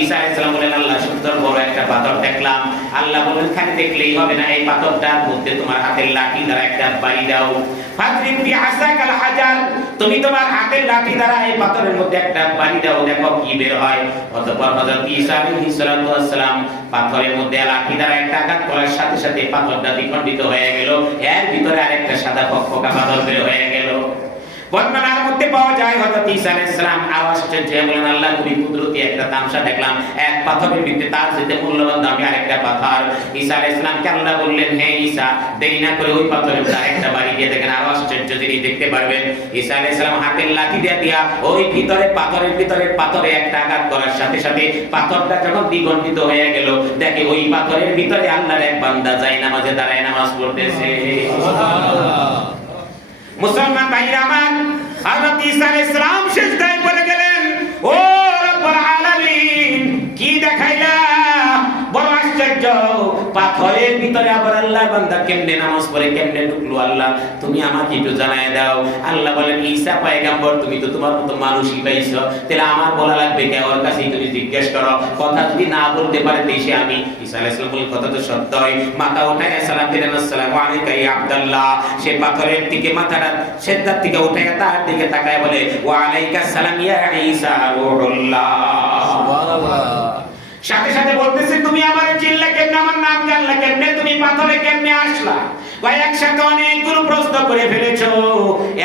ঈসা আলাইহিস সালাম বলেন, আল্লাহ সুন্দর বড় একটা পাথর দেখলাম। আল্লাহ বলেন, খালি দেখলেই হবে না, এই পাথরটার মধ্যে তোমার হাতের লাঠি দ্বারা একটা বাড়ি দাও। ফাদরিব বিআসাকাল হাজার, তুমি তোমার হাতের লাঠি দ্বারা এই পাথরের মধ্যে একটা বাড়ি দাও, দেখো কি বের হয়। অতঃপর হযরত ঈসা আলাইহিস সালাম পাথরের মধ্যে লাঠি দ্বারা একটা আঘাত করার সাথে সাথে পাথরটা দ্বিখণ্ডিত হয়ে গেল, এর ভিতরে আরেকটা সাদা ফকফকা পাথর বের হয়ে গেল। বর্ণনার মধ্যে পাওয়া যায় হযরত ঈসা আলাইহিস সালাম আওয়াজ চেয়ে বলেন, আল্লাহ তুমি কুদরতি একটা তামসা দেখলাম, এক পাথরের ভিতরে তার যেতে মূল্যবান দামি আরেকটা পাথর। ঈসা আলাইহিস সালামকে আল্লাহ বললেন, হে ঈসা, দেরি না করে ওই পাথরের ভিতরে আরেকটা বাড়ি দিয়ে দেখেন, আরো আশ্চর্য জিনিস দেখতে পারবেন। ঈসা আলাইহিস সালাম হাতের লাঠি দিয়া ওই ভিতরে পাথরে একটা আঘাত করার সাথে সাথে পাথরটা যখন দ্বিখণ্ডিত হয়ে গেল, দেখে ওই পাথরের ভিতরে আল্লাহর এক বান্দা যায় নামাজে দাঁড়ায় নামাজ পড়তেছে। সুবহানাল্লাহ। মুসলমান ভাইরা আমার, হযরত ঈসা আলাইহিস সালাম সিজদায় পড়ে গেলেন, ও রব্বুল আলামিন, কি দেখাইলা, বড় আশ্চর্য, পাথরের ভিতরে আবার আল্লাহর বান্দা কেমনে নামাজ পড়ে, কেমনে ঢুকলো, আল্লাহ তুমি আমাকে একটু জানায় দাও। আল্লাহ বলেন, ঈসা পয়গম্বর, তুমি তো তোমার মতো মানুষই পাইছো, তাহলে আমার বলা লাগবে কে, ওর কাছেই তুমি জিজ্ঞেস করো, কথা যদি না বলতে পারে দেশে আমি। ঈসা আলাইহিস সালাম বলেন, কথা তো সত্যই। মাথা উঠায় সালাম দিলেন, আসসালামু আলাইকা ইয়া আব্দুল্লাহ। সে পাথরের দিকে মাথাটা সেজদার থেকে উঠে তার দিকে তাকায় বলে, ওয়া আলাইকা সালাম ইয়া ঈসা রূহুল্লাহ। সুবহানাল্লাহ। সাথে সাথে বলতেছে, তুমি আমারে চিনলে কেমনে, আমার নাম জানলে কেমনে, তুমি পাথরে কেমনে আসলা? ভাই একসাথে অনেকগুলো প্রশ্ন করে ফেলেছো,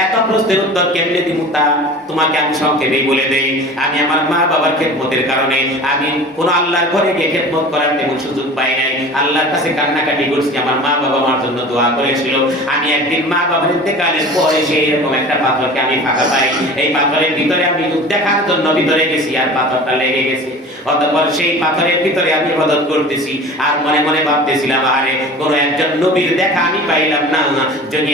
এত প্রশ্নের উত্তর কেমনে দিব তা তোমাকে আমি সংক্ষেপেই বলে দেই। আমি আমার মা বাবার খেদমতের কারণে আমি কোন আল্লাহর ঘরে গিয়ে খেদমত করার তেমন সুযোগ পাই নাই। আল্লাহর কাছে কান্নাকাটি করছি, আমার মা বাবা আমার জন্য দোয়া করেছিল। আমি একদিন মা বাবার ইন্তেকালের পরে সেই রকম একটা পাথরকে আমি ফাঁকা পাই, এই পাথরের ভিতরে আমি দেখার জন্য ভিতরে গেছি, আর পাথরটা লেগে গেছে। অতঃপর সেই পাথরের ভিতরে আমি ইবাদত করতেছি, আর মনে মনে ভাবতেছিলাম, আরে কোন একজন নবীর দেখা আমি পাইলাম না, যদি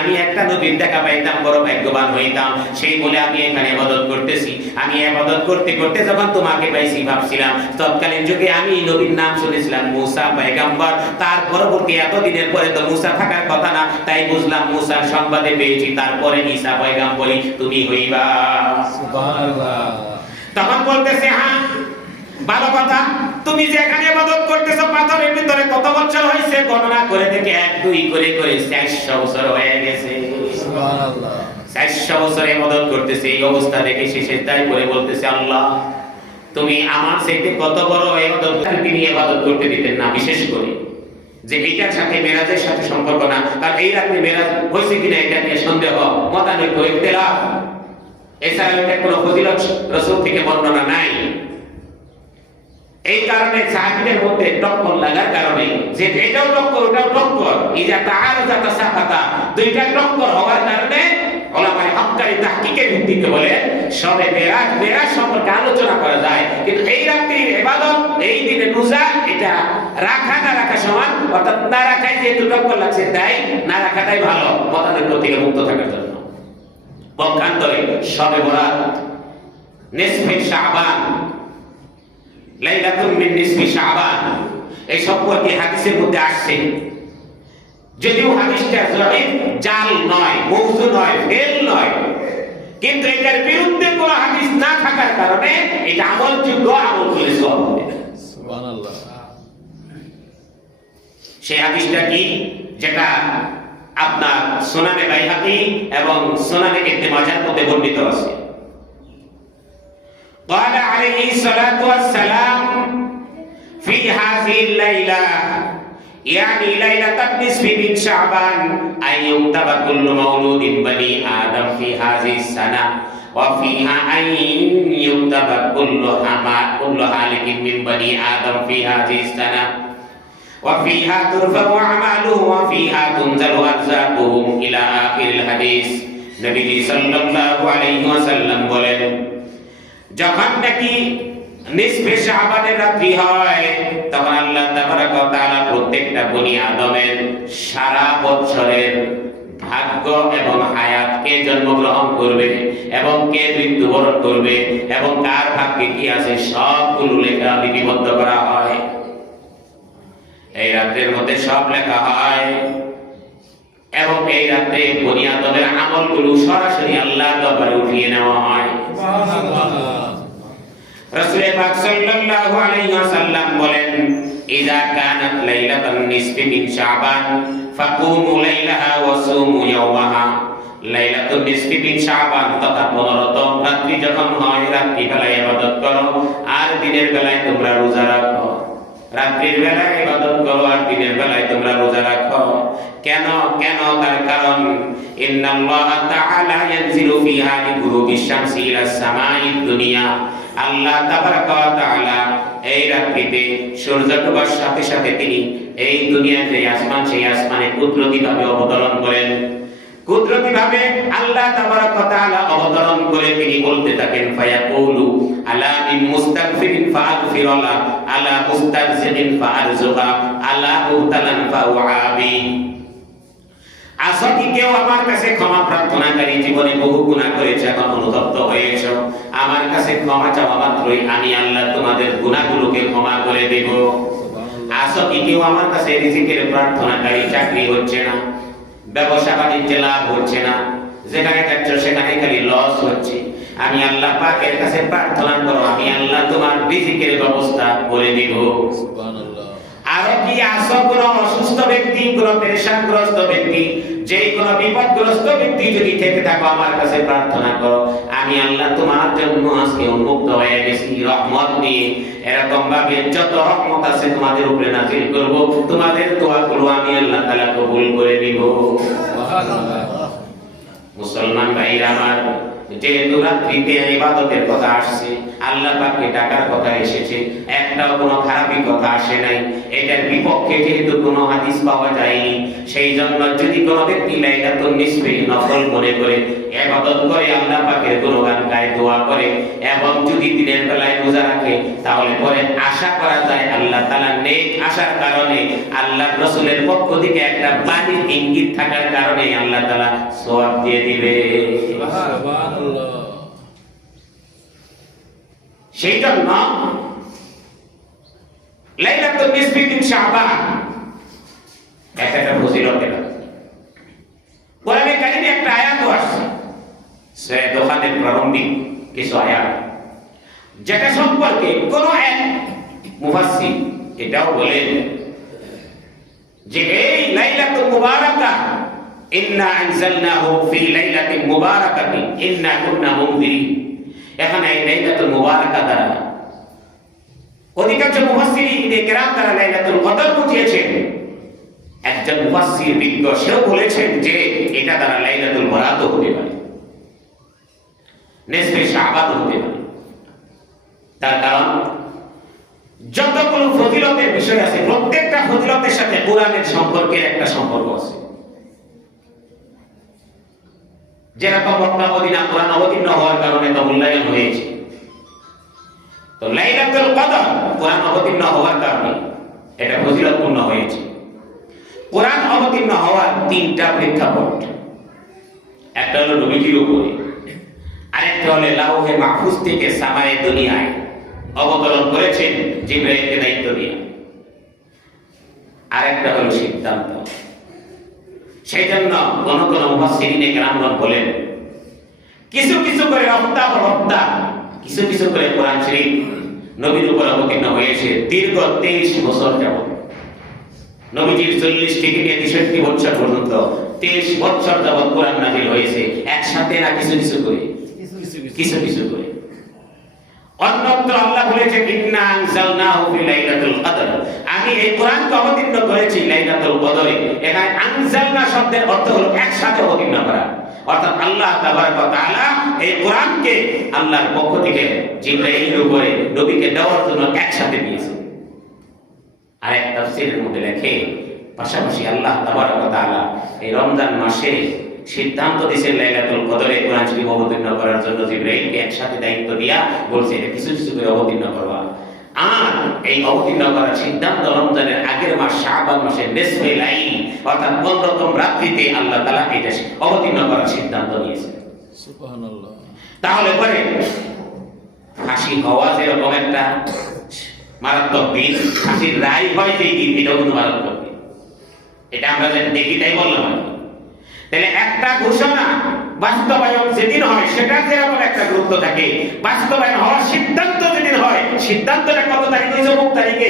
আমি একটা নবীর দেখা পাইতাম বড় ভাগ্যবান হইতাম, সেই বলে আমি এখানে ইবাদত করতেছি। আমি ইবাদত করতে করতে যখন তোমাকে পাইছি, ভাবছিলাম তৎকালীন যুগে আমি নবীর নাম শুনেছিলাম মুসা পয়গম্বর, তার পরবর্তী এতদিনের পরে তো মুসা থাকার কথা না, তাই বুঝলাম মুসার সংবাদে পেয়েছি, তারপরে ঈসা পয়গম্বরই তুমি হইবা। সুবহানাল্লাহ। তখন বলতেছে, হ্যাঁ ভালো কথা, তুমি যে এখানে ইবাদত করতেছো পাথরের ভিতরে কত বছর হইছে গণনা করে দেখে 1 2 করে করে 400 বছর হয়ে গেছে। সুবহানাল্লাহ। 400 বছর ইবাদত করতেছে। এই অবস্থা দেখে সে সিজদায় পড়ে বলতেছে, আল্লাহ তুমি আমার চাইতে কত বড় ইবাদত, তিনি ইবাদত করতে দিতেন না, বিশেষ করে যে এটার সাথে মেরাজের সাথে সম্পর্ক না, কারণ এই রাতে মেরাজ হইছে কিনা এটা নিয়ে সন্দেহ, মতানৈক্য, ইখতিলাফ, এছাড়া এটা কোনো ফজিলত রাসূল থেকে বর্ণনা নাই। এই কারণে সাহাবীদের মধ্যে টক্কর লাগার কারণে, যে এটাও টক্কর ওটাও টক্কর, এই যে তাআরুজা তাসাকাতা, দুইটা টক্কর হওয়ার কারণে উলামায়ে হক্কানি তাহকিকের ভিত্তিতে বলে সবে মেরাজ সম্পর্কে আলোচনা করা যায়, কিন্তু এই রাত্রির ইবাদত, এই দিনে রোজা, এটা রাখা না রাখা সমান, অর্থাৎ না রাখাই যেহেতু টক্কর লাগছে তাই না রাখাটাই ভালো, মতানৈক্য থেকে মুক্ত থাকার জন্য। পক্ষান্তরে সবে বরাত, নিসফে শাবান, লাইলাতুন মিন নিসফি শাবান, এই সম্পর্কে হাদিসের মধ্যে আসছে। যদিও হাদিসটা জয়ীফ, জাল নয়, মওযু নয়, ফেল নয়, কিন্তু এটার বিরুদ্ধে কোন হাদিস না থাকার কারণে এটা আমলযোগ্য, আমল করলে সওয়াব হবে। সুবহানাল্লাহ। সেই হাদিসটা কি, যেটা আপনার সুনানে বাইহাকী এবং সুনানে ইবনে মাজাহর মধ্যে বর্ণিত আছে। قال عليه الصلاة والسلام في هذه الليلة يعني ليلة النصف من شعبان أن يكتب كل مولود بني آدم في هذه السنة وفيها أن يكتب كل هالك من بني آدم في هذه السنة وفيها ترفع أعماله وفيها تنزل أرزاقهم إلى آخر الحديث। নবী সাল্লাল্লাহু আলাইহি ওয়াসাল্লাম বলেন, যখন নাকি নিসফে শাবানের রাত্রি হয়, তখন আল্লাহ তাবারাক ওয়া তাআলা প্রত্যেকটা বনি আদমের সারা বছরের ভাগ্য এবং হায়াত, কে জন্মগ্রহণ করবে এবং কে মৃত্যুবরণ করবে এবং কার ভাগ্যে কি আছে সবগুলো লেখা লিপিবদ্ধ করা হয়। এই রাতের মধ্যে সব লেখা হয় এবং এই রাতে বনি আদমের আমলগুলো সরাসরি আল্লাহর দরবারে উঠিয়ে নেওয়া হয়। সুবহানাল্লাহ। রাসূল পাক সাল্লাল্লাহু আলাইহি ওয়াসাল্লাম বলেন, ইযা কানাত লাইলাতুন নিসফি মিন শাবান ফাকুমু লাইলাহা ওয়া সুমু ইয়াওমাহা। লাইলাতুন নিসফি মিন শাবান তথা 15তম রাত্রি যখন হয়, রাত্রি বেলায় ইবাদত করো আর দিনের বেলায় তোমরা রোজা রাখো। রাত্রির বেলায় ইবাদত করো আর দিনের বেলায় তোমরা রোজা রাখো। কেন? তার কারণ ইন্নাল্লাহা তাআলা ইয়ানজিলু ফি হাদি গুরুবিশ শামসি ইলা সামাঈদ দুনিয়া। আল্লাহ তাবারাকা ওয়া তাআলা এই রাত্রিতে সূর্য ডোবার সাথে সাথে তিনি এই দুনিয়ার যে আসমান, সেই আসমানে কুদরতিভাবে অবতরণ করেন। কুদরতিভাবে আল্লাহ তাবারাকা ওয়া তাআলা অবতরণ করে তিনি বলতে থাকেন, ফায়াকুলু আলা মিন মুস্তাগফিরিন ফাগফিরলা, আলা মুস্তারজিকিন ফারজুকা, আলা মুবতালান ফাউআবি। আসো কি কেউ আমার কাছে ক্ষমা প্রার্থনাকারী, জীবনে বহু গুনাহ করেছে, এখন অনুতপ্ত হয়েছো, আমার কাছে ক্ষমা চাওয়া মাত্রই আমি আল্লাহ তোমাদের গুনাহগুলোকে ক্ষমা করে দেব। আসো কি কেউ আমার কাছে রিজিকের প্রার্থনাকারী, চাকরি হচ্ছে না, ব্যবসা বাণিজ্যে লাভ হচ্ছে না, যেখানে যাচ্ছ সেখানে খালি লস হচ্ছে, আমি আল্লাহ পাকের কাছে প্রার্থনা করো, আমি আল্লাহ তোমার রিজিকের ব্যবস্থা করে দিব। সুবহানাল্লাহ। আর কি আসো কোন অসুস্থ ব্যক্তি, কোন পেরেশানগ্রস্ত ব্যক্তি, যে কোন বিপদগ্রস্ত ব্যক্তি যদি থেকে থাকো আমার কাছে প্রার্থনা করো, আমি আল্লাহ তোমার জন্য আজকে উন্মুক্ত হয়ে গেছি রহমত নিয়ে। এরকম ভাবে যত রহমত আছে তোমাদের উপরে নাযিল করব, তোমাদের দোয়াগুলো আমি আল্লাহ তাআলা কবুল করে নিব। সুবহানাল্লাহ। মুসলমান ভাইরা আমার, যেহেতু রাত্রিতে ইবাদতের কথা আসছে, আল্লাহ পাককে ডাকার কথা এসেছে, একটাও কোনো খারাপি কথা আসে নাই, এটার বিপক্ষে যেহেতু কোনো হাদিস পাওয়া যায়নি, সেই জন্য যদি কোনো ব্যক্তি লাইলাতুন নিসফে নফল মনে করে ইবাদত করে, আল্লাহ পাকের গুণগান গায়, দোয়া করে এবং যদি দিনের বেলায় রোজা রাখে, তাহলে পরে আশা করা যায় আল্লাহ তাআলা নেক আশার কারণে, আল্লাহর রাসূলের পক্ষ থেকে একটা বাণীর ইঙ্গিত থাকার কারণে আল্লাহ তাআলা সওয়াব দিয়ে দিবে। সুবহানাল্লাহ। সেই জন্য লাইলাতুন নিসফি মিন শাবান একটা ফজিলতের কোরআনে কারিমে একটা আয়াতও আছে, সূরা দোহানের প্রারম্ভিক কিছু আয়াত, যেটা সম্পর্কে কোন এক মুফাসসির এটাও বলেন যে এই লাইলাতুল মুবারাকা, ইন্না আনজালনাহু ফি লাইলাতিন মুবারাকাতিন ইন্না কুন্না মুনজিরিন। এখানে এই লাইলাতুল মুবারাকা দ্বারা অধিকাংশ মুফাসসিরিনে কেরাম তারা লাইলাতুল কদর বুঝিয়েছেন। একজন মুফাসসির বিজ্ঞ সেও বলেছেন যে এটা দ্বারা লাইলাতুল বরাত হতে পারে, নিসফে শাবান হতে পারে। তার কারণ যতগুলো ফজিলতের বিষয় আছে, প্রত্যেকটা ফজিলতের সাথে কোরআনের সম্পর্কের একটা সম্পর্ক আছে। যেরকম মক্কা মদিনা কোরআন অবতীর্ণ হওয়ার কারণে তো মূল্যায়ন হয়েছে, তো লাইলাতুল কদর কোরআন অবতীর্ণ হওয়ার কারণে এটা ফজিলতপূর্ণ হয়েছে। কোরআন অবতীর্ণ হওয়ার তিনটা প্রেক্ষাপট, একটা হলো নবীজির উপরে, আরেকটা হলো লাউহে মাহফুজ থেকে সামায়ে দুনিয়ায় অবতরণ করেছেন জিবরাইলকে দায়িত্ব দিয়ে, আরেকটা হলো সিদ্ধান্ত। সেই জন্য কোন কোন মুফাসসিরিনে কেরামগণ বলেন, কিছু কিছু করে রপ্তা কিছু কিছু করে কোরআন শরীফ নবীর উপর অবতীর্ণ হয়েছে দীর্ঘ 23 বছর যাবত। নবীজির 40 থেকে 63 বছর পর্যন্ত 23 বছর যাবত কোরআন নাযিল হয়েছে, একসাথে না কিছু কিছু করে। অন্যত্র আল্লাহ বলেছে ইন্না আনজালনাহু ফি লাইলাতুল কদর, আমি এই কোরআনকে অবতীর্ণ করেছি লাইলাতুল কদরে। এখানে আনজালনা শব্দের অর্থ হলো একসাথে অবতীর্ণ করা, অর্থাৎ আল্লাহ তাবারক ওয়া তাআলা এই কোরআনকে আল্লাহর পক্ষ থেকে জিবরাইলের উপরে নবীকে দেওয়ার জন্য একসাথে দিয়েছেন। আরেক তাফসীরের মধ্যে লেখে, পাশাপাশি আল্লাহ তাবারক ওয়া তাআলা এই রমজান মাসে সিদ্ধান্ত দিয়েছেন লাইলাতুল কদরে কোরআন শরীফ অবতীর্ণ করার জন্য জিবরাইলকে একসাথে দায়িত্ব দিয়া বলছে এটা কিছু কিছু করে অবতীর্ণ করবা। আর এই অবতীর্ণ করার সিদ্ধান্ত রমজানের আগের মাস শাবান মাসের নিসফে লাইল অর্থাৎ 15তম রাত্রিতে আল্লাহ তাআলা এটা অবতীর্ণ করার সিদ্ধান্ত নিয়েছেন। সুবহানাল্লাহ। তাহলে পরে ফাঁসি হওয়া যেরকম একটা মারাত্মক দিন, ফাঁসির রায় হয় যে দিন, এটাও কিন্তু মারাত্মক দিন। এটা আমরা যেটা দেখি তাই বললাম। তাহলে একটা ঘোষণা বাস্তবায়ন যেদিন হয় সেটার যেরকম একটা গুরুত্ব থাকে, বাস্তবায়ন হওয়ার সিদ্ধান্ত যেদিন দিন হয়, সিদ্ধান্তটা কত তারিখ হয়েছে, অমুক তারিখে,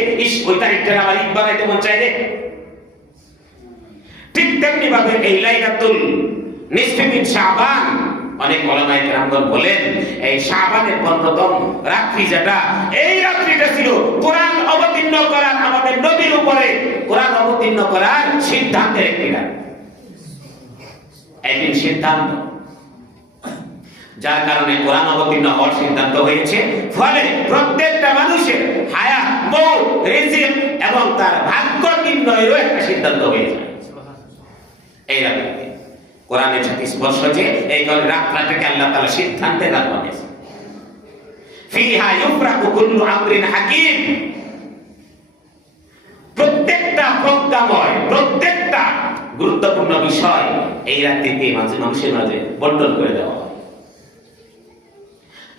ওই তারিখটা আমার ঈদ বানাইতে মন চাই রে। ঠিক তেমনি ভাবে এই লাইলাতুল নিসফি মিন শাবান, অনেক ওলামায়ে কেরামগণ বলেন এই শাবানের 15তম রাত্রি যেটা, এই রাত্রিটা ছিল কোরআন অবতীর্ণ করার, আমাদের নবীর উপরে কোরআন অবতীর্ণ করার সিদ্ধান্তের একটি রাত, একদিন সিদ্ধান্ত, যার কারণে কোরআন অবতীর্ণ হওয়ার সিদ্ধান্ত হয়েছে। ফলে প্রত্যেকটা মানুষের হায়াত, মৌত, রিজিক এবং তার ভাগ্য নির্ণয়েরও একটা সিদ্ধান্ত হয়ে যায় এই রাত্রিতে। কোরআনের সাথে স্পর্শ যে এই রাতটাকে আল্লাহ তাআলা সিদ্ধান্তের রাত বানিয়েছেন। ফিহা ইউফরাকু কুল্লু আমরিন হাকিম, প্রত্যেকটা প্রজ্ঞাময়, প্রত্যেকটা গুরুত্বপূর্ণ বিষয় এই রাত্রিতে মানুষের মাঝে বন্টন করে দেওয়া হয়।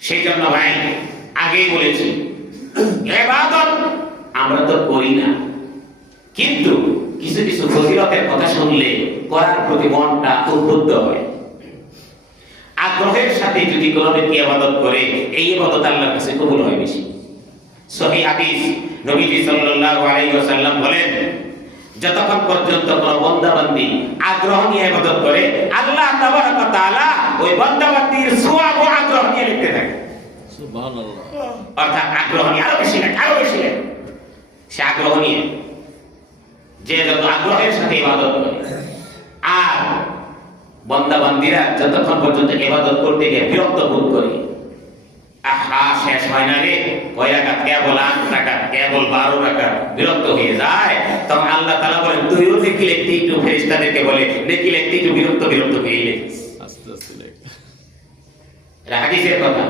সেই জন্য ভাই আগেই বলেছি, ইবাদত আমরা তো করি না, কিন্তু কিছু কিছু ফজিলতের কথা শুনলে করার প্রতি মনটা উদ্বুদ্ধ হয়। আগ্রহের সাথে যদি কোনো ব্যক্তি ইবাদত করে, এই ইবাদত আল্লাহর কাছে কবুল হয় বেশি। সহিহ হাদিস, নবীজি সাল্লাল্লাহু আলাইহি ওয়াসাল্লাম বলেন, যতক্ষণ পর্যন্ত কোনো বান্দা-বান্দী আগ্রহ নিয়ে ইবাদত করে, আল্লাহ তাবারক ওয়া তাআলা ওই বান্দা-বান্দীর সওয়াব ও আগ্রহ নিয়ে লিখতে থাকে। সুবহানাল্লাহ। অর্থাৎ আগ্রহ নিয়ে আরো বেশি লাগে, আরো বেশি লাগে। সে আগ্রহ নিয়ে, যে যত আগ্রহের সাথে ইবাদত করে, আর বান্দা-বান্দীরা যতক্ষণ পর্যন্ত ইবাদত করতে গিয়ে বিরক্ত বোধ করে, আহা শেষ হয় না রে, কয় রাকাত, কেবল 8 রাকাত, কেবল 12 রাকাত, বিরক্ত হয়ে যায়, তখন আল্লাহ তাআলা বলেন তুইও নেকি লিখতে একটু ফেরেশতাদেরকে বলে নেকি লিখতে একটু বিরক্ত বিরক্ত হয়ে লিখিস, আস্তে আস্তে লেখ। এটা হাদিসের কথা।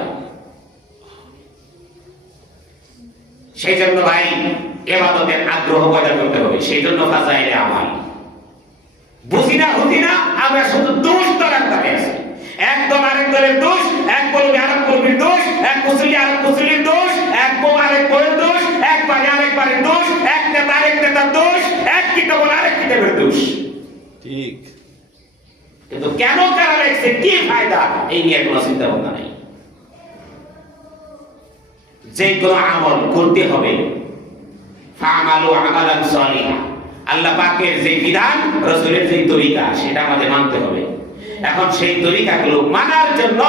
সেই জন্য ভাই ইবাদতের আগ্রহ পয়দা করতে হবে। সেই জন্য ফাজাইলে আমাল বুঝি না বুঝি না, আমরা শুধু দোষ ধরার দাবি আছে। একদম আরেক দলের দোষ, এক বলবি আরেক বলবির দোষ, এক মুসলিম আরেক মুসলিমের দোষ, এক বউ আরেক বউয়ের দোষ, এক বাড়ি আরেক বাড়ির দোষ, এক নেতা আরেক নেতার দোষ, এক কিতাব আরেক কিতাবের দোষ। ঠিক, কিন্তু কেন কারা লেখছে, কি ফায়দা, এই নিয়ে কোনো চিন্তা ভাবনা নেই। যে কোনো আমল করতে হবে, ফা'মালু আমালান সালিহা, আল্লাহ পাকের যে বিধান, রাসূলের যে তরিকা, সেটা আমাদের মানতে হবে। এখন সেই তরিকাগুলো মানার জন্য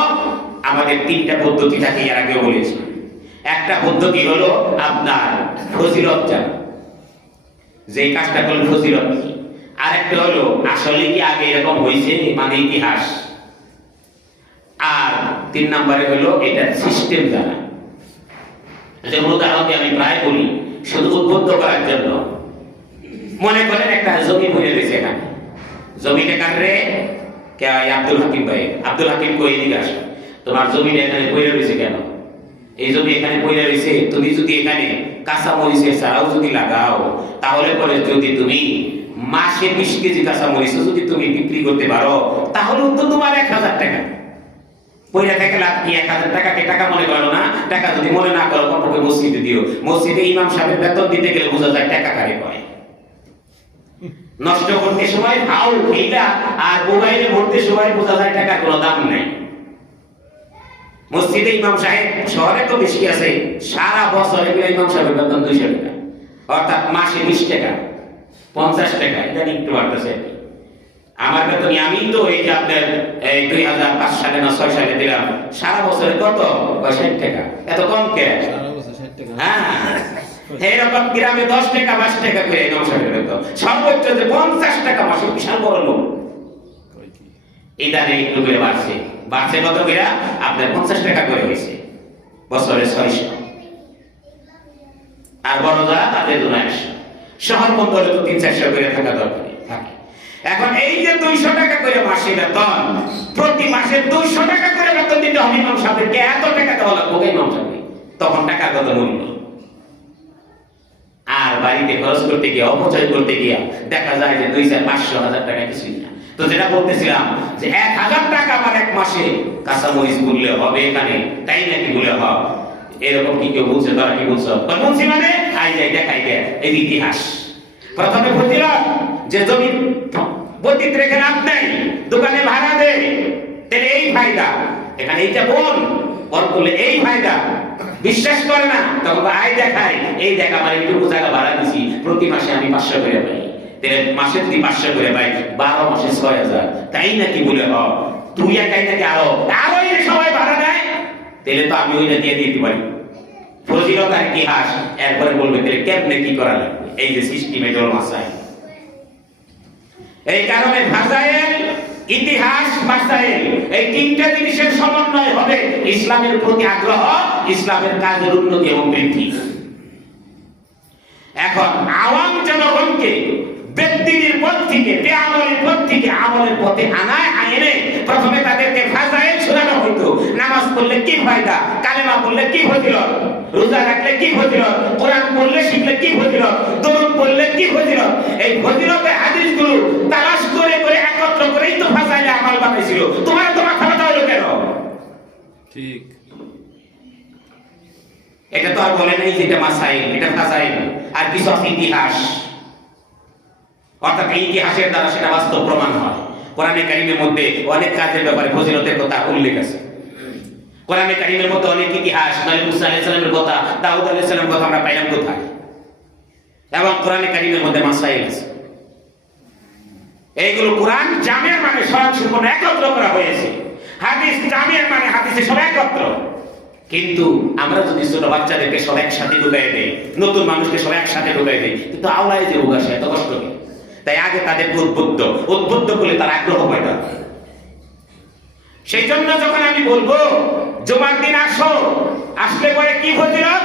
আমাদের 3টা পদ্ধতি থাকে, এর আগেও বলেছি। একটা পদ্ধতি হলো আপনার ফজিলত জানা, যে কাজটা করলে ফজিলত কি। আরেকটা হলো আসলে কি আগে এরকম হয়েছে, মানে ইতিহাস। আর 3 নম্বরে হলো এটা সিস্টেম জানা। যেমন উদাহরণ দিয়ে আমি প্রায় বলি, শুধু উদ্বুদ্ধ করার জন্য। মনে করেন একটা জমি পড়ে রয়েছে, এখানে জমিটা কাটরে কে আব্দুল হাকিম ভাই, আব্দুল হাকিম কই এদিকে আসো, তোমার জমিটা এখানে পড়ে রয়েছে কেন? এই জমি এখানে পড়ে রয়েছে, তুমি যদি এখানে কাঁচা মরিচের চারাও যদি লাগাও, তাহলে পরে যদি তুমি মাসে 20 কেজি কাঁচা মরিচ যদি তুমি বিক্রি করতে পারো, তাহলে তো তোমার 1000 টাকা। পয়লা থেকে লাভ কি? 1000 টাকাকে টাকা মনে করো না। টাকা যদি মনে না করো, কমপক্ষে মসজিদে দিও। মসজিদে ইমাম সাহেবের বেতন দিতে গেলে বোঝা যায় টাকা কারে পায়। নষ্ট করতে সময় ফাউল এইটা, আর মোবাইলে ভরতে সময় বোঝা যায় টাকার কোনো দাম নাই। মসজিদে ইমাম সাহেব, শহরে তো বেশি আছে, সারা বছর এগুলো ইমাম সাহেবের বেতন 200 টাকা, অর্থাৎ মাসে 20 টাকা, 50 টাকা, এটা একটু বাড়তেছে। আমার বেতন আমি তো এই যে আপনার 2005 সালে না 6 সালে দিলাম, সারা বছরে কত? 60 টাকা। এত কম কে? সারা বছর 60 টাকা। হ্যাঁ, এরকম গ্রামে 10 টাকা 20 টাকা করে ইমাম সাহেবের বেতন, সর্বোচ্চ যে 50 টাকা মাসে, বিশাল বড় লোক। ইদানে একটু করে বাড়ছে, বাড়ছে কত করে? আপনার 50 টাকা করে হয়েছে, বছরে 600। আর বড় যারা তাদের 100। শহর বন্দরে তো 300-400 করে থাকা দরকার থাকে। এখন এই যে 200 টাকা করে মাসে বেতন, প্রতি মাসে 200 টাকা করে বেতন দিতে হবে ইমাম সাহেবকে। এত টাকা দেওয়া লাগবে ইমাম সাহেবকে, তখন টাকার কত মূল্য। আর বাড়িতে খরচ করতে গিয়ে, অপচয় করতে গিয়ে দেখা যায় যে 200-500-1000 টাকা কিছুই না। তো যেটা বলতেছিলাম যে 1000 টাকা আমার এক মাসে কাঁচামরিচ বললে হবে এখানে, তাই নাকি বলে হবে? এরকম কি কেউ বলছে? তারা কি বলছো? বলছি মানে আই যাই দেখাই গে এই ইতিহাস। প্রথমে বলছিলাম যে জমি বর্তিত রেখে লাভ নেই, দোকানে ভাড়া দে, তাহলে এই ফায়দা। এখানে এইটা বল করলে এই ফায়দা। বিশ্বাস করে না, তখন আয় দেখাই, এই দেখ আমার একটু জায়গা ভাড়া দিছি, প্রতি মাসে আমি 500 করে পাই। তাহলে মাসে যদি 500 করে পাই, 12 মাসে 6000, তাই নাকি বলে হ তুই একাই নাকি আরো এই সবাই ভাড়া দেয়, তাহলে তো আমি ওইটা দিয়ে দিতে পারি। ফজিলত আর ইতিহাস এরপরে বলবে তাহলে কেমনে কি করা লাগবে, এই যে সিস্টেমে জল মাসাইল। এই কারণে ফাজাইল, ইতিহাস, মাসাইল এই তিনটা জিনিসের সমন্বয় হবে ইসলামের প্রতি আগ্রহ, ইসলামের কাজের উন্নতি এবং বৃদ্ধি। এখন আওয়াম জনগণকে ব্যক্তির পথ থেকে, বেআমলের পথ থেকে আমলের পথে আনায় আইনে প্রথমে তাদেরকে ফাজাইল শোনানো হইতো। নামাজ পড়লে কি ফায়দা, কালেমা পড়লে কি ফজিলত, রোজা রাখলে কি ফজিলত, কোরআন পড়লে শিখলে কি ফজিলত, দরুদ পড়লে কি ফজিলত। এই ফজিলতের হাদিসগুলো তালাশ করে করে একত্র করেই তো ফাজাইলে আমল বানাইছিল। তোমার খাওয়া হলো কেন? ঠিক, এটা তো আর বলে নাই যে এটা মাসাইল, এটা ফাজাইল। আর কিছু আছে ইতিহাস, অর্থাৎ এই ইতিহাসের দ্বারা সেটা বাস্তব প্রমাণ হয়। কোরআনে কারীমের মধ্যে অনেক কাজের ব্যাপারে ফজিলতের কথা উল্লেখ আছে। কোরআনে কারীমের মধ্যে অনেক ইতিহাস, নবী মুসা আলাইহিস সালামের কথা, দাউদ আলাইহিস সালামের কথা আমরা পাইলাম কোথায়? এবং কোরআনে কারীমের মধ্যে মাসাইল আছে। এইগুলো কোরআন জামিয়া মানে স্বয়ংসম্পূর্ণ একত্র করা হয়েছে। হাদিস জামিয়া মানে হাদিসে সব একত্র। কিন্তু আমরা যদি ছোট বাচ্চাদেরকে সব একসাথে ঢুকাই দেই, নতুন মানুষকে সব একসাথে ঢুকাই দেই, কিন্তু আওলায় যে উগাসে এত কষ্ট কি? তাই আগে তাদের উদ্বুদ্ধ করলে তার আগ্রহ পয়দা। সেই জন্য যখন আমি বলবো জুমার দিন আসো, আসলে পরে কি ফজিলত,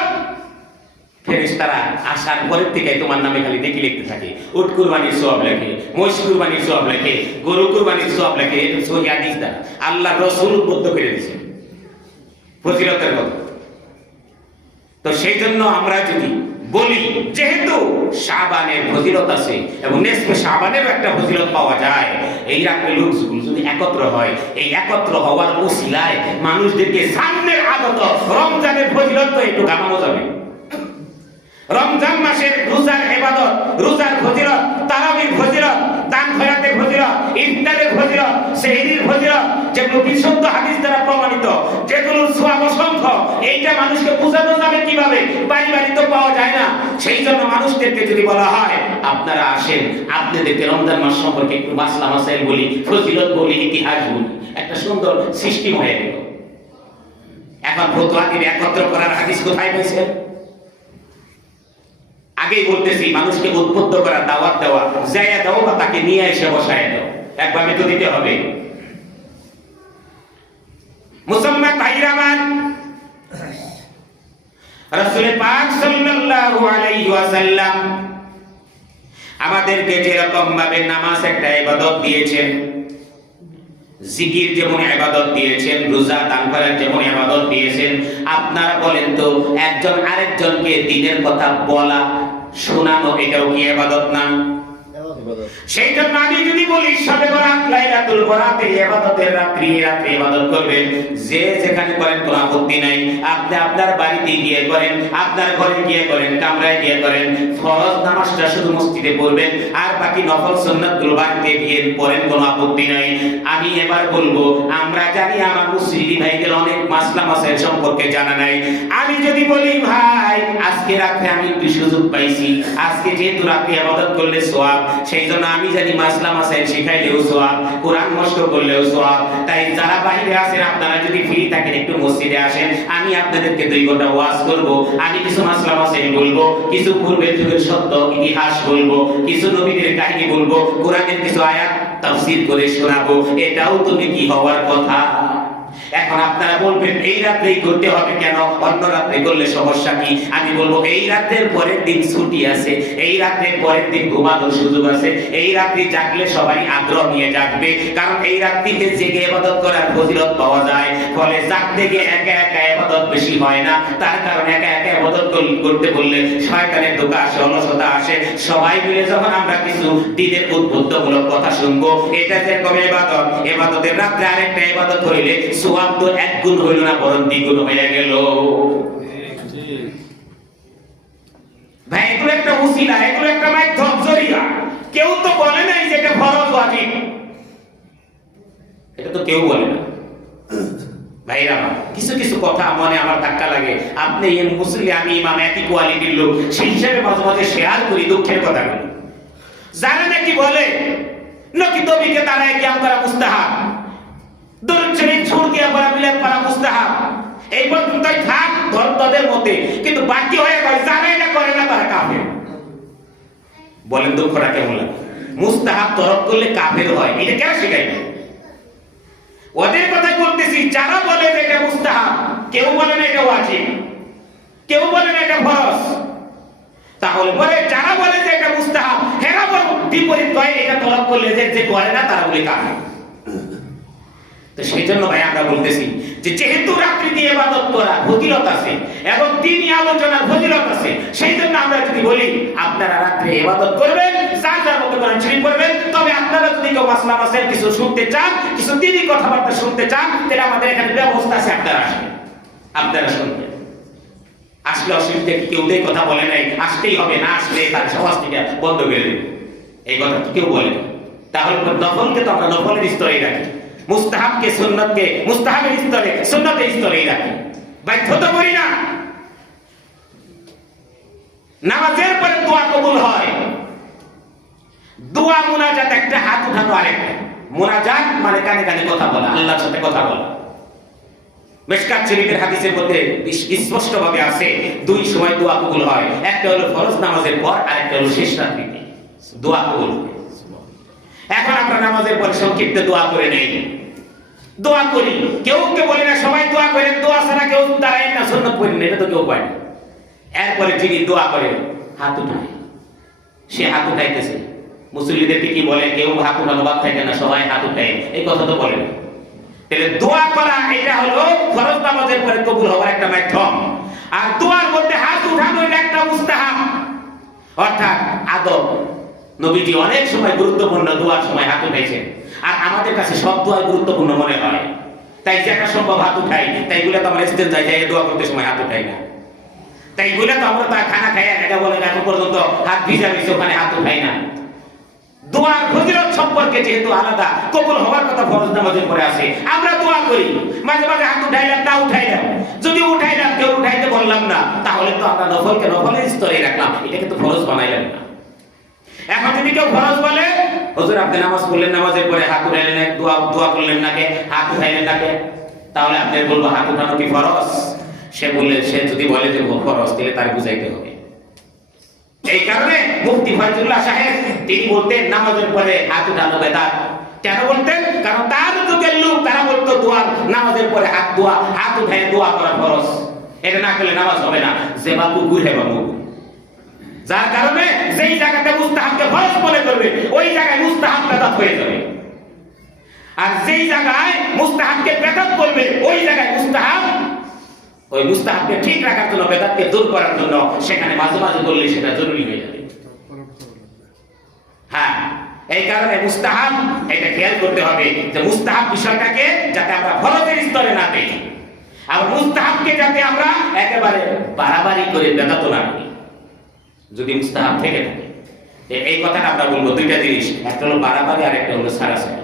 ফেরেশতারা আসার পরের থেকে তোমার নামে খালি নেকি লিখতে থাকে। উট কুরবানির সওয়াব লেখে, মহিষ কুরবানির সওয়াব লেখে, গরু কুরবানির সওয়াব লেখে। এটা সহি হাদিস দা আল্লাহর রাসূল উদ্বুদ্ধ করে দিয়েছেন ফজিলতের কথা। তো সেই জন্য আমরা যদি বলি যেহেতু শাবানের ফজিলত আছে এবং নেসফে শাবানের একটা ফজিলত পাওয়া যায়, এই রাতে লোকগুলো যদি একত্র হয়, এই একত্র হওয়ার ওসিলায় মানুষদেরকে সামনের আগত রমজানের ফজিলত তো একটু গামানো যাবে। রমজান মাসের রোজার ইবাদত, রোজার ফজিলত, তারাবির ফজিলত, দান খয়রাতের ফজিলত, ইফতারের ফজিলত, সেহরির ফজিলত, যেগুলো বিশুদ্ধ হাদিস দ্বারা প্রমাণিত, যেগুলোর সওয়াব অসংখ্য, এইটা মানুষকে বোঝানো যাবে কিভাবে? বাড়ি বাড়ি তো পাওয়া যায় না। সেই জন্য মানুষদেরকে যদি বলা হয় আপনারা আসেন, আপনাদেরকে রমজান মাস সম্পর্কে একটু মাসলা মাসাইল বলি, ফজিলত বলি, ইতিহাস বলি, একটা সুন্দর সিস্টেম হয়ে গেল। এখন ফতোয়া দিলে একত্র করার হাদিস কোথায় পেয়েছেন? আগেই বলতেছি, মানুষকে উদ্বুদ্ধ করা, দাওয়াত দেওয়া, জায়গা দাও বা তাকে নিয়ে এসে বসায় দাও, একভাবে তো দিতে হবে। মুসলমান ভাইরা আমার, রাসূল পাক সাল্লাল্লাহু আলাইহি ওয়াসাল্লাম আমাদেরকে যেরকম ভাবে নামাজ একটা ইবাদত দিয়েছেন, জিকির যেমন ইবাদত দিয়েছেন, রোজা দান করা যেমন ইবাদত দিয়েছেন, আপনারা বলেন তো একজন আরেকজনকে দ্বীনের কথা বলা, শোনানো, এটাও কি ইবাদত না? সেই জন্য আমি যদি বলি শবে বরাত, লাইলাতুল বরাত, এই ইবাদতের রাত্রি ইবাদত করবেন, যে যেখানে করেন কোনো আপত্তি নাই। আপনি আপনার বাড়িতে গিয়ে করেন, আপনার ঘরে গিয়ে করেন, কামরায় গিয়ে করেন, ফরজ নামাজটা শুধু মসজিদে পড়বেন, আর বাকি নফল সুন্নাতগুলো বাড়িতে গিয়ে পড়েন, কোনো আপত্তি নাই। আমি এবার বলবো, আমরা জানি আমার মুসলিম ভাইদের অনেক মাসলা মাসাইল সম্পর্কে জানা নাই। আমি যদি বলি ভাই আজকে রাতে আমি একটু সুযোগ পাইছি, আজকে যেহেতু রাতে ইবাদত করলে সওয়াব, সেই জন্য আমি জানি মাসলা মাসাইল শিখাইলেও সওয়াব, কোরআন মস্ত করলেও সওয়াব। তাই যারা বাইরে আছেন আপনারা যদি ফ্রি থাকেন একটু মসজিদে আসেন, আমি আপনাদেরকে 2 ঘন্টা ওয়াজ করব, আমি কিছু মাসলা মাসাইল বলবো, কিছু পূর্বের যুগের সত্য ইতিহাস বলবো, কিছু নবীদের কাহিনী বলবো, কোরআনের কিছু আয়াত তাফসীর করে শোনাবো। এটাও তুমি কি হওয়ার কথা? এখন আপনারা বলবেন এই রাতেই করতে হবে কেন, অন্য রাতে করলে সমস্যা কি? আমি বলবো এই রাতের পরের দিন ছুটি আছে, এই রাতের পরের দিন ঘুমানোর সুযোগ আছে, এই রাত্রি জাগলে সবাই আগ্রহ নিয়ে জাগবে, কারণ এই রাত্রিতে জেগে ইবাদত করার ফজিলত পাওয়া যায়। ফলে জাগতে গিয়ে একা একা ইবাদত বেশি হয় না, তার কারণে একা একা ইবাদত করতে বললে শয়তানের ধোঁকা আসে, অলসতা আসে। সবাই মিলে যখন আমরা কিছু দ্বীনের উদ্বুদ্ধমূলক কথা শুনবো, এটা যেরকম ইবাদত, ইবাদতের রাত্রে আরেকটা ইবাদত হইলে সওয়াব তো 1 গুণ হইল না, বরং 2 গুণ হয়ে গেল। ভাই এগুলো একটা উসিলা, এগুলো একটা মাধ্যম, জরিয়া। কেউ তো বলে নাই যে এটা ফরজ ওয়াজিব, এটা তো কেউ বলে না। ভাইরা কিছু কিছু কথা মনে আমার ধাক্কা লাগে। আপনি মুসলিম, আমি ইমাম, একই কোয়ালিটির লোক, সেই হিসাবে মাঝে মাঝে শেয়ার করি দুঃখের কথাগুলো। যারা নাকি বলে নকি তবিকে তারা কিয়াম করা মুস্তাহাব, দরুদ শরীফ ছুড় দিয়ে পড়া মিলাদ পড়া মুস্তাহাব, এই পর্যন্তই থাক তাদের মতে, কিন্তু বাকি হয়ে যায় যারা এটা করে না তারা কাফের। বলেন দুঃখটা কেমন লাগে? মুস্তাহাব তরক করলে কাফের হয়, এটা কেন শেখাইবে? ওদের কথাই বলতেছি, যারা বলে যে এটা মুস্তাহাব, কেউ বলে না এটা ওয়াজিব, কেউ বলে না এটা ফরজ, তাহলে বলে যারা বলে যে এটা মুস্তাহাব হেরা বল বিপরীত কয় এটা তরক করলে যে করে না তারা বলে কাফের। তো সেই জন্য ভাই আমরা বলতেছি যে যেহেতু রাত্রিতে ইবাদত করা ফজিলত আছে এবং দ্বীনি আলোচনার ফজিলত আছে, সেই জন্য আমরা যদি বলি আপনারা রাত্রে ইবাদত করবেন, যার যার মতো কোরআন শরীফ পড়বেন, তবে আপনারা যদি কেউ মাসলা মাসাইল কিছু শুনতে চান, কিছু দ্বীনি কথাবার্তা শুনতে চান, তাহলে আমাদের এখানে ব্যবস্থা আছে, আপনারা আসবেন, আপনারা শুনবেন। আসলে অসুবিধা কি? কেউ এই কথা বলে নাই আসতেই হবে, না আসলে তার সমাজ থেকে বন্ধ করে দেবে, এই কথা কেউ বলে। তাহলে নফলকে তো আমরা নফলের স্তরে রাখি, মুস্তাহাবকে সুন্নতকে মুস্তাহাবের স্তরে, সুন্নতের স্তরেই রাখি, বাধ্য তো করি না। নামাজের পরে দোয়া কবুল হয়, দোয়া মুনাজাত একটা, হাত উঠানো আরেকটা। মুনাজাত মানে কানে কানে কথা বলা, আল্লাহর সাথে কথা বলা। মিশকাত শরীফের হাদিসের মধ্যে স্পষ্ট ভাবে আছে দুই সময় দোয়া কবুল হয়, একটা হলো ফরজ নামাজের পর, আরেকটা হলো শেষ রাত্রিতে দোয়া কবুল। এখন আমরা নামাজের পরে সংক্ষিপ্ত দোয়া করে নেই, দোয়া করি, কেউ কে বলি না সবাই দোয়া করেন, দোয়া ছাড়া কেউ দাঁড়ায় না, সুন্নাত পড়েন না, এটা তো কেউ পায় না। এরপরে যিনি দোয়া করে হাত উঠায়, সে হাত উঠাইতেছে, মুসল্লিদেরকে কি বলে? কেউ হাত উঠানো বাদ থাকে না, সবাই হাত উঠায়, এই কথা তো বলেন। তাহলে দোয়া করা এটা হলো ফরজ নামাজের পরে কবুল হওয়ার একটা মাধ্যম, আর দোয়ার মধ্যে হাত উঠানো এটা একটা মুস্তাহাব, অর্থাৎ আদব। নবীজি অনেক সময় গুরুত্বপূর্ণ দোয়ার সময় হাত উঠাইছেন, আর আমাদের কাছে সব দোয়া গুরুত্বপূর্ণ মনে হয়, তাই যেটা সম্ভব হাত উঠাই। তাই বলে তো আমরা স্টেজ যাই দোয়া করতে সময় হাত উঠাই না, তাই বলে তো আমরা তার খানা খাই এটা বলে এখন পর্যন্ত হাত ভিজা ভিজে ওখানে হাত উঠাই না। দোয়ার ফজিলত সম্পর্কে যেহেতু আলাদা, কবুল হওয়ার কথা ফরজ নামাজের পরে আছে, আমরা দোয়া করি, মাঝে মাঝে হাত উঠাইলাম, তা উঠাইলাম, যদি উঠাইলাম কেউ উঠাইতে বললাম না, তাহলে তো আমরা নফলকে নফলের স্তরে রাখলাম, এটাকে তো ফরজ বানাইলাম না। এখন যদি কেউ ফরজ বলে, হুজুর আপনি নামাজ পড়লেন, নামাজের পরে হাত উঠাইলেন, দোয়া করলেন নাকি, হাত উঠাইলেন নাকি, তাহলে আপনি বলবো হাত উঠানো কি ফরজ? সে যদি বলে যে ফরজ, তাহলে তার বুঝাইতে হবে। এই কারণে মুফতি ফয়জুল্লাহ সাহেব তিনি বলতেন নামাজের পরে হাত উঠানো বেদাত। কেন বলতেন? কারণ তার যুগের লোক তারা বলতো দোয়া নামাজের পরে হাত উঠায় দোয়া করা ফরজ, এটা না করলে নামাজ হবে না, যে বাবু গুহে বাবু। যার কারণে যেই জায়গাতে মুস্তাহাবকে ফরজ মনে করবে, ওই জায়গায় মুস্তাহাব বেদাত হয়ে যাবে, আর যেই জায়গায় মুস্তাহাবকে বেদাত করবে, ওই জায়গায় ওই মুস্তাহাবকে ঠিক রাখার জন্য, বেদাতকে দূর করার জন্য সেখানে মাঝে মাঝে করলে সেটা জরুরি হয়ে যাবে। হ্যাঁ, এই কারণে মুস্তাহাব এটা খেয়াল করতে হবে যে মুস্তাহাব বিষয়টাকে যাতে আমরা ফরজের স্তরে না দেই, আর মুস্তাহাবকে যাতে আমরা একেবারে বাড়াবাড়ি করে বেদাত না করি। যদি মুস্তাহাব থেকে থাকে, এই কথাটা আমরা বলবো দুইটা জিনিস, একটা হলো বাড়াবাড়ি আর একটা হলো সারাসারি।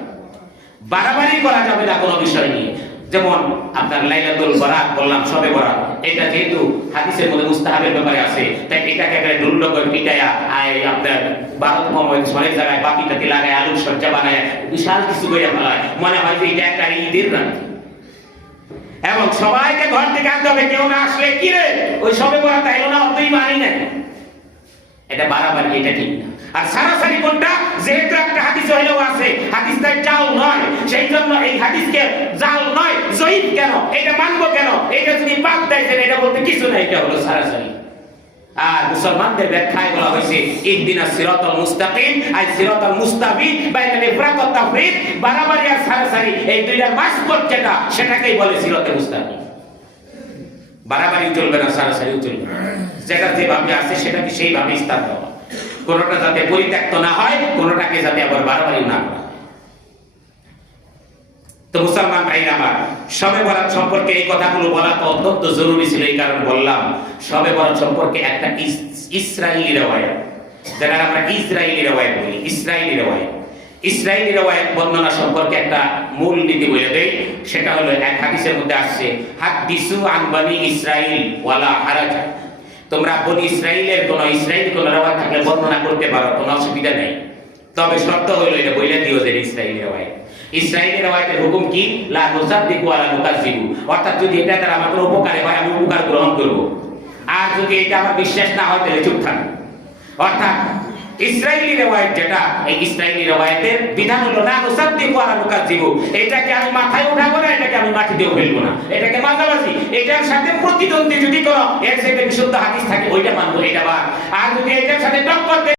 বাড়াবাড়ি করা যাবে না কোনো বিষয় নিয়ে, যেমন আপনার লাইলাতুল বরাত বললাম, শবে বরাত, এটা যেহেতু হাদিসের মধ্যে মুস্তাহাবের ব্যাপারে আছে, তাই এটাকে একেবারে ডুল্ল করে পিটায়া আপনার অনেক জায়গায় বাকিটাকে লাগায়, আলুর সজ্জা বানায়, বিশাল কিছু করে ফেলায়, মনে হয় যে এটা একটা ঈদের রাত, এবং সবাইকে ঘর থেকে আনতে হবে, কেউ না আসলে কি রে ওই শবে বরাত আইলো না, অতই মানি না, এটা বাড়াবাড়ি, এটা ঠিক না। আর সারাসারি কোনটা? যেহেতু একটা হাদিস হইলেও আছে, হাদিসটা জাল নয়, সেই জন্য এই হাদিসকে জাল নয় জয়ীফ কেন, এটা মানবো কেন, এটা যদি বাদ দেয় এটা বলতে কিছু নাই, এটা হলো সারাসারি। আর মুসলমানদের ব্যাখ্যায় বলা হয়েছে ইহদিনাস সিরাতাল মুস্তাকিম, আই সিরাতাল মুস্তাবিন, বাইনাল ইফরাত ওয়াত তাফরিদ, বাড়াবাড়ি আর সারাসারি এই দুইটার মাঝপথ যেটা, সেটাকেই বলে সিরাতাল মুস্তাকিম। বাড়াবাড়ি চলবে না, সারাসারিও চলবে না, যেটা যেভাবে আছে সেটাকে সেইভাবে স্থান দেওয়া, কোনটা যাতে পরিত্যক্ত না হয়, কোনটাকে যাতে আবার বাড়াবাড়ি না করা। তো মুসলমান ভাইরা আমার, শবে বরাত সম্পর্কে এই কথাগুলো বলা তো অত্যন্ত জরুরি ছিল, এই কারণে বললাম। শবে বরাত সম্পর্কে একটা ইসরাইলি রওয়ায়াত, যেটা আমরা ইসরাইলি রওয়ায়াত বলি, ইসরাইলি রওয়ায়াত, ইসরাইলি রওয়ায়াত বর্ণনা সম্পর্কে একটা মূল নীতি বলে দেই, সেটা হলো এক হাদিসের মধ্যে আসছে হাদিসু আন বনি ইসরাইল ওয়ালা হারাজা, তোমরা বনি ইসরাইলের কোন ইসরাইলি কোন রওয়ায়াত থাকলে বর্ণনা করতে পারো, কোনো অসুবিধা নেই, তবে শর্ত হলো এটা বলে দিও যে ইসরাইলি রওয়ায়াত। ইসরাইলি রওয়ায়াতের হুকুম কি? লা নুসাদ্দিকু ওয়ালা নুকাযযিবু, অর্থাৎ যদি এটা দ্বারা আমার কোনো উপকারে হয় আমি উপকার গ্রহণ করব, আর যদি এটা আমার বিশ্বাস না হয় তাহলে চুপ থাকবো। অর্থাৎ ইসরাইলি রওয়ায়াত যেটা, এই ইসরাইলি রওয়ায়াতের বিধান হলো না নুসাদ্দিকু ওয়ালা নুকাযযিবু, এটাকে আমি মাথায় উঠাবো না, এটাকে আমি মাটিতেও ফেলবো না, এটাকে মাঝামাঝি, এটার সাথে প্রতিদ্বন্দ্বী যদি করো এর সাথে বিশুদ্ধ হাদিস থাকে ওইটা মানবো, এটা বাদ। আর যদি এটার সাথে টক্কর